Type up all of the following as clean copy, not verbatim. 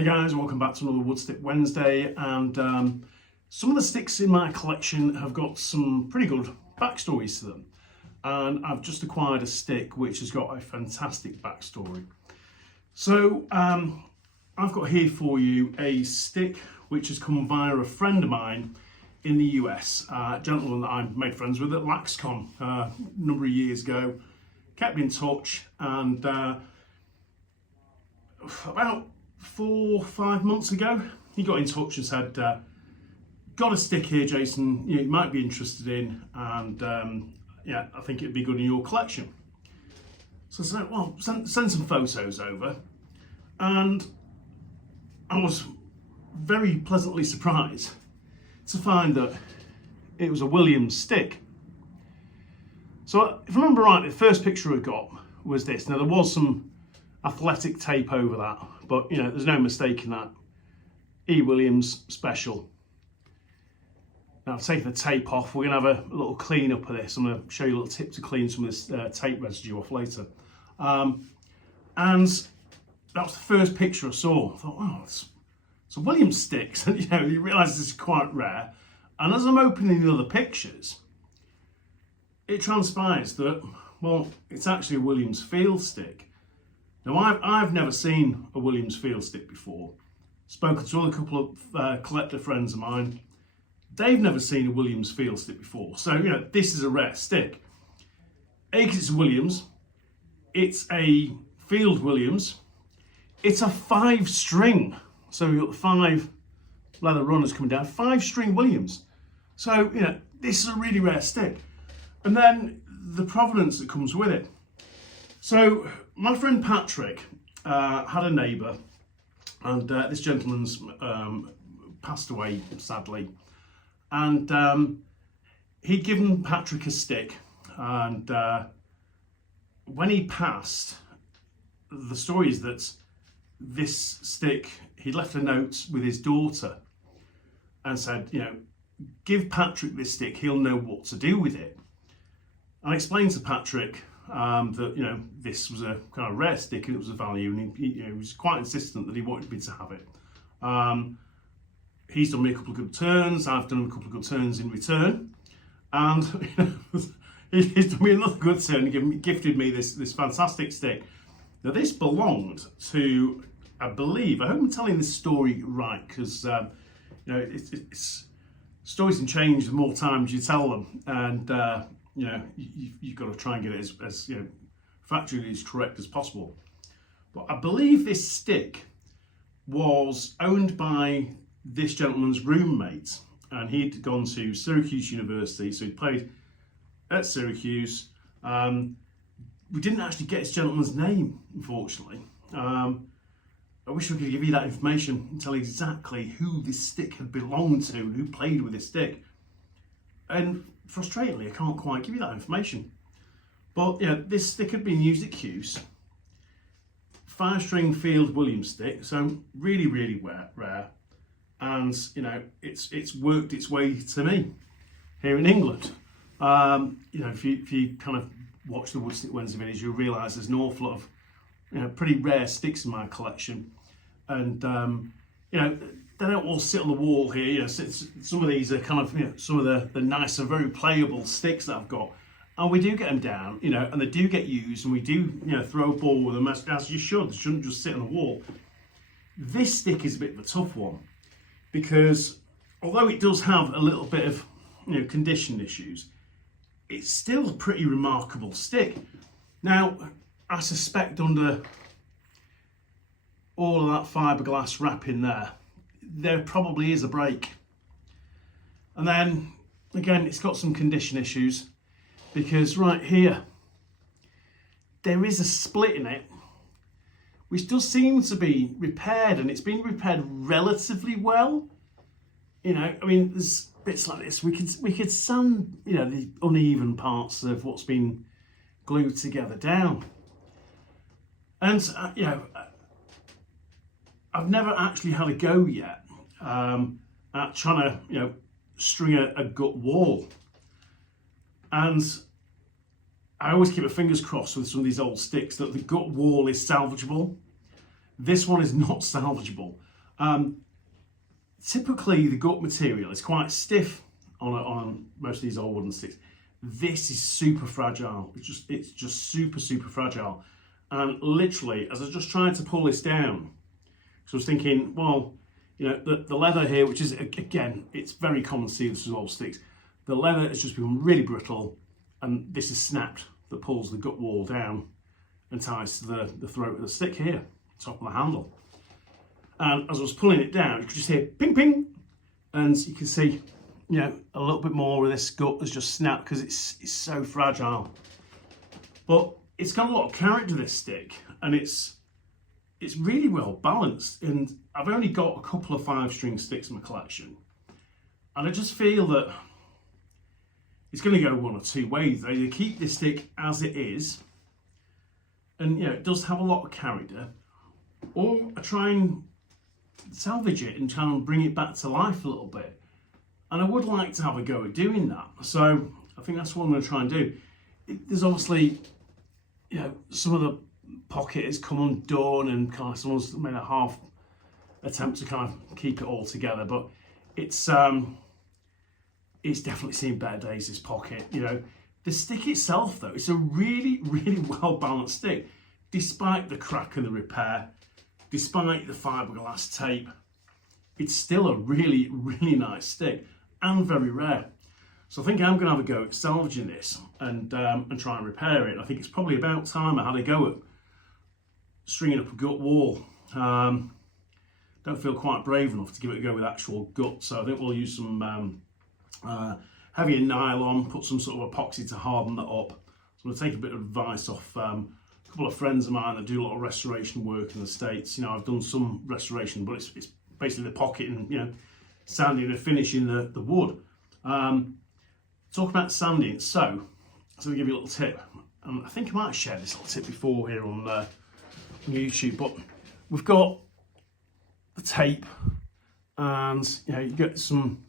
Hey guys, welcome back to another Wood Stick Wednesday, and some of the sticks in my collection have got some pretty good backstories to them, and I've just acquired a stick which has got a fantastic backstory. So I've got here for you a stick which has come via a friend of mine in the US, a gentleman that I made friends with at Lacrosse a number of years ago, kept in touch, and about 4 or 5 months ago, he got in touch and said, got a stick here, Jason, you might be interested in, and yeah, I think it'd be good in your collection. So I said, well, send some photos over, and I was very pleasantly surprised to find that it was a Williams stick. So if I remember right, the first picture I got was this. Now there was some athletic tape over that, but you know, there's no mistake in that. E. Williams special. Now I've taken the tape off. We're gonna have a little clean up of this. I'm gonna show you a little tip to clean some of this tape residue off later. And that was the first picture I saw. I thought, oh, it's a Williams stick. So, you know, you realise this is quite rare. And as I'm opening the other pictures, it transpires that, well, it's actually a Williams field stick. Now, I've never seen a Williams field stick before. Spoken to a couple of collector friends of mine. They've never seen a Williams field stick before. So, you know, this is a rare stick. A, 'cause it's a Williams. It's a field Williams. It's a 5-string. So you've got the 5 leather runners coming down. 5-string Williams. So, you know, this is a really rare stick. And then the provenance that comes with it. So my friend Patrick had a neighbour, and this gentleman's passed away sadly, and he'd given Patrick a stick, and when he passed, the story is that this stick, he left a note with his daughter and said, you know, give Patrick this stick, he'll know what to do with it. I explained to Patrick that, you know, this was a kind of rare stick and it was a value, and he was quite insistent that he wanted me to have it. He's done me a couple of good turns, I've done him a couple of good turns in return, and you know, he's done me another good turn and gifted me this fantastic stick. Now this belonged to, I believe, I hope I'm telling this story right, because you know, it's stories can change the more times you tell them, and you know, you've got to try and get it as you know, factually as correct as possible. But I believe this stick was owned by this gentleman's roommate, and he'd gone to Syracuse University, so he played at Syracuse. We didn't actually get this gentleman's name, unfortunately. I wish we could give you that information and tell exactly who this stick had belonged to and who played with this stick. And frustratingly, I can't quite give you that information. But yeah, this stick had been used at Cuse. 5-string field Williams stick, so really, really rare. And you know, it's worked its way to me here in England. You know, if you kind of watch the Wood Stick Wednesday videos, you'll realise there's an awful lot of, you know, pretty rare sticks in my collection, and you know, they don't all sit on the wall here. You know, some of these are kind of, you know, some of the nicer, very playable sticks that I've got, and we do get them down, you know, and they do get used, and we do, you know, throw a ball with them as you should. They shouldn't just sit on the wall. This stick is a bit of a tough one, because although it does have a little bit of, you know, condition issues, it's still a pretty remarkable stick. Now, I suspect under all of that fiberglass wrapping there probably is a break. And then, again, it's got some condition issues, because right here, there is a split in it, which does seem to be repaired, and it's been repaired relatively well. You know, I mean, there's bits like this. We could sand, you know, the uneven parts of what's been glued together down. And you know, I've never actually had a go yet at trying to, you know, string a gut wall. And I always keep my fingers crossed with some of these old sticks that the gut wall is salvageable. This one is not salvageable. Typically the gut material is quite stiff on most of these old wooden sticks. This is super fragile. It's just super fragile. And literally, as I was just trying to pull this down, so I was thinking, well, you know, the leather here, which is, again, it's very common to see this with old sticks. The leather has just become really brittle, and this is snapped, that pulls the gut wall down and ties to the throat of the stick here, top of the handle. And as I was pulling it down, you could just hear ping, ping, and you can see, you know, a little bit more of this gut has just snapped because it's so fragile. But it's got a lot of character, this stick, and it's really well balanced. And I've only got a couple of 5-string sticks in my collection, and I just feel that it's going to go one or two ways. I either keep this stick as it is, and you know, it does have a lot of character, or I try and salvage it and try and bring it back to life a little bit. And I would like to have a go at doing that. So I think that's what I'm going to try and do. There's obviously, you know, some of the pocket has come undone and kind of someone's made a half attempt to kind of keep it all together, but it's definitely seen better days, this pocket. You know, the stick itself though, it's a really well balanced stick, despite the crack and the repair, despite the fiberglass tape. It's still a really nice stick and very rare. So I think I'm going to have a go at salvaging this and try and repair it. I think it's probably about time I had a go at stringing up a gut wall. Don't feel quite brave enough to give it a go with actual gut, so I think we'll use some heavier nylon, put some sort of epoxy to harden that up. So I'm going to take a bit of advice off a couple of friends of mine that do a lot of restoration work in the States. You know, I've done some restoration, but it's basically the pocket and, you know, sanding and finishing the wood. Talk about sanding, so I'm going to give you a little tip. I think I might have shared this little tip before here on YouTube, but we've got the tape, and you know, you get some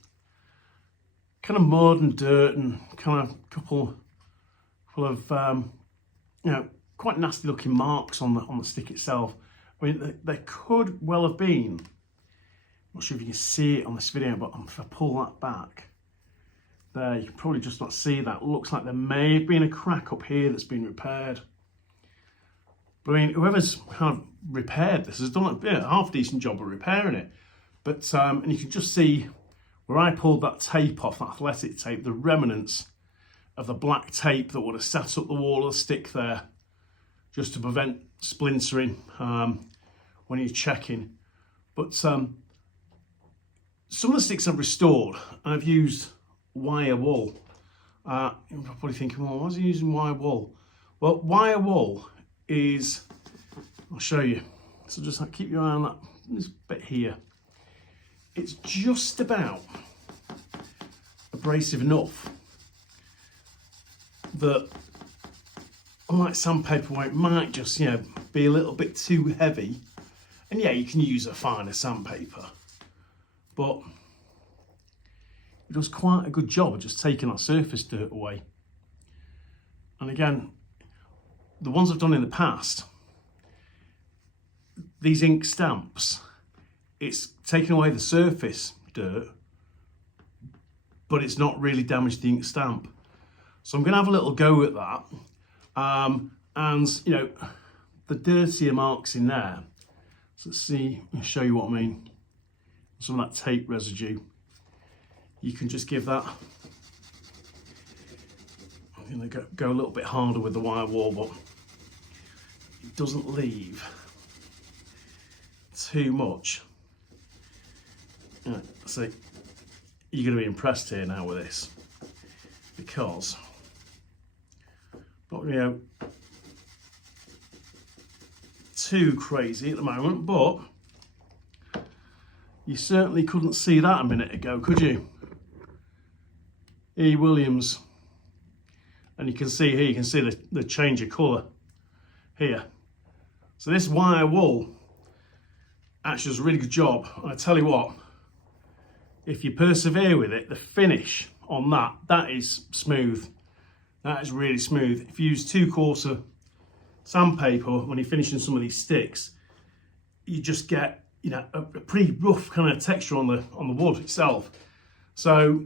kind of mud and dirt and kind of couple of you know, quite nasty looking marks on the stick itself. I mean, there could well have been, I'm not sure if you can see it on this video, but if I pull that back there, you can probably just not see that. It looks like there may have been a crack up here that's been repaired. But I mean, whoever's kind of repaired this has done a half decent job of repairing it. But and you can just see where I pulled that tape off, that athletic tape, the remnants of the black tape that would have sat up the wall of the stick there, just to prevent splintering when you're checking. But some of the sticks I've restored, and I've used wire wool. You're probably thinking, well, why is he using wire wool? Well, wire wool is, I'll show you. So just keep your eye on this bit here. It's just about abrasive enough that, unlike sandpaper where it might just, you know, be a little bit too heavy, and yeah, you can use a finer sandpaper, but it does quite a good job of just taking that surface dirt away. And again, the ones I've done in the past, these ink stamps, it's taken away the surface dirt, but it's not really damaged the ink stamp. So I'm going to have a little go at that. And you know, the dirtier marks in there, so let's see, I'll show you what I mean. Some of that tape residue, you can just give that, I'm going to go a little bit harder with the wire wool, but it doesn't leave too much. Right, so you're going to be impressed here now with this, because not, you know, too crazy at the moment, but you certainly couldn't see that a minute ago, could you? E. Williams, and you can see here, you can see the change of colour here. So this wire wool actually does a really good job. And I tell you what, if you persevere with it, the finish on that is smooth. That is really smooth. If you use too coarse sandpaper when you're finishing some of these sticks, you just get a pretty rough kind of texture on the wood itself. So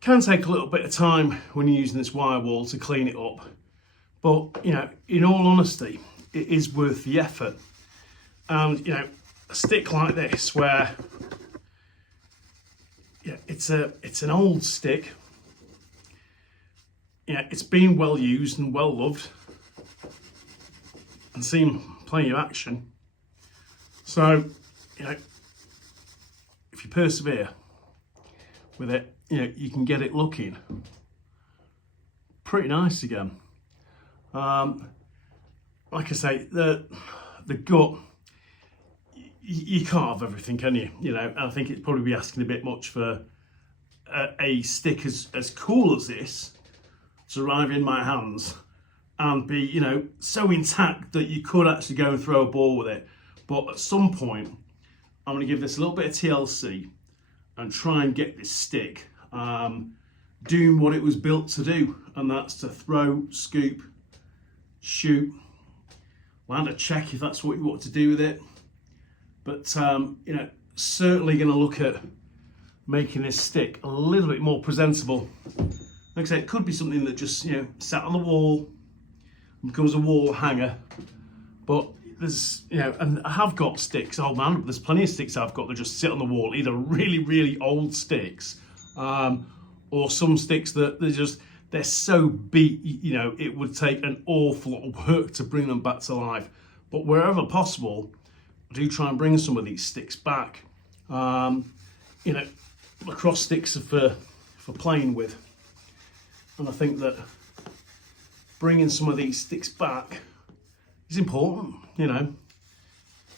can take a little bit of time when you're using this wire wall to clean it up, but in all honesty, it is worth the effort. And a stick like this, where it's an old stick, it's been well used and well loved and seen plenty of action. So if you persevere with it, you can get it looking pretty nice again. Like I say, the gut, you can't have everything, can you? I think it'd probably be asking a bit much for a stick as cool as this to arrive in my hands and be, so intact that you could actually go and throw a ball with it. But at some point, I'm going to give this a little bit of TLC and try and get this stick doing what it was built to do, and that's to throw, scoop, shoot, land a check if that's what you want to do with it. But certainly going to look at making this stick a little bit more presentable. Like I say, it could be something that just sat on the wall and becomes a wall hanger. But there's and I have got sticks, oh man, there's plenty of sticks I've got that just sit on the wall, either really, really old sticks, or some sticks that they're so beat, it would take an awful lot of work to bring them back to life. But wherever possible, I do try and bring some of these sticks back. Lacrosse sticks are for playing with, and I think that bringing some of these sticks back is important,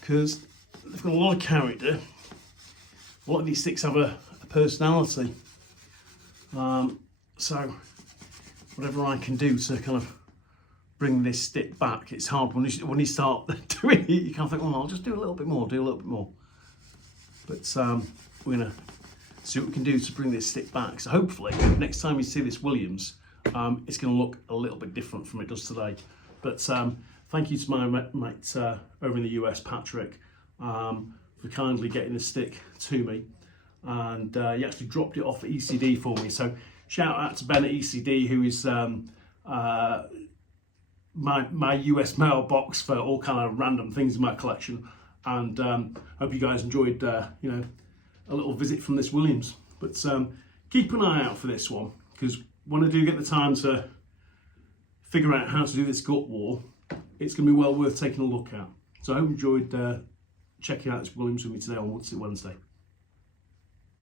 because they've got a lot of character. A lot of these sticks have a personality. So whatever I can do to kind of bring this stick back, it's hard when you start doing it. You kind of think, well, I'll just do a little bit more, But we're gonna see what we can do to bring this stick back. So hopefully next time you see this Williams, it's going to look a little bit different from it does today. But thank you to my mate over in the US, Patrick, for kindly getting the stick to me. And he actually dropped it off at ECD for me. So shout out to Ben at ECD, who is my US mailbox for all kind of random things in my collection. And hope you guys enjoyed a little visit from this Williams. But keep an eye out for this one, because when I do get the time to figure out how to do this gut wall, it's going to be well worth taking a look at. So I hope you enjoyed checking out this Williams with me today on What's It Wednesday.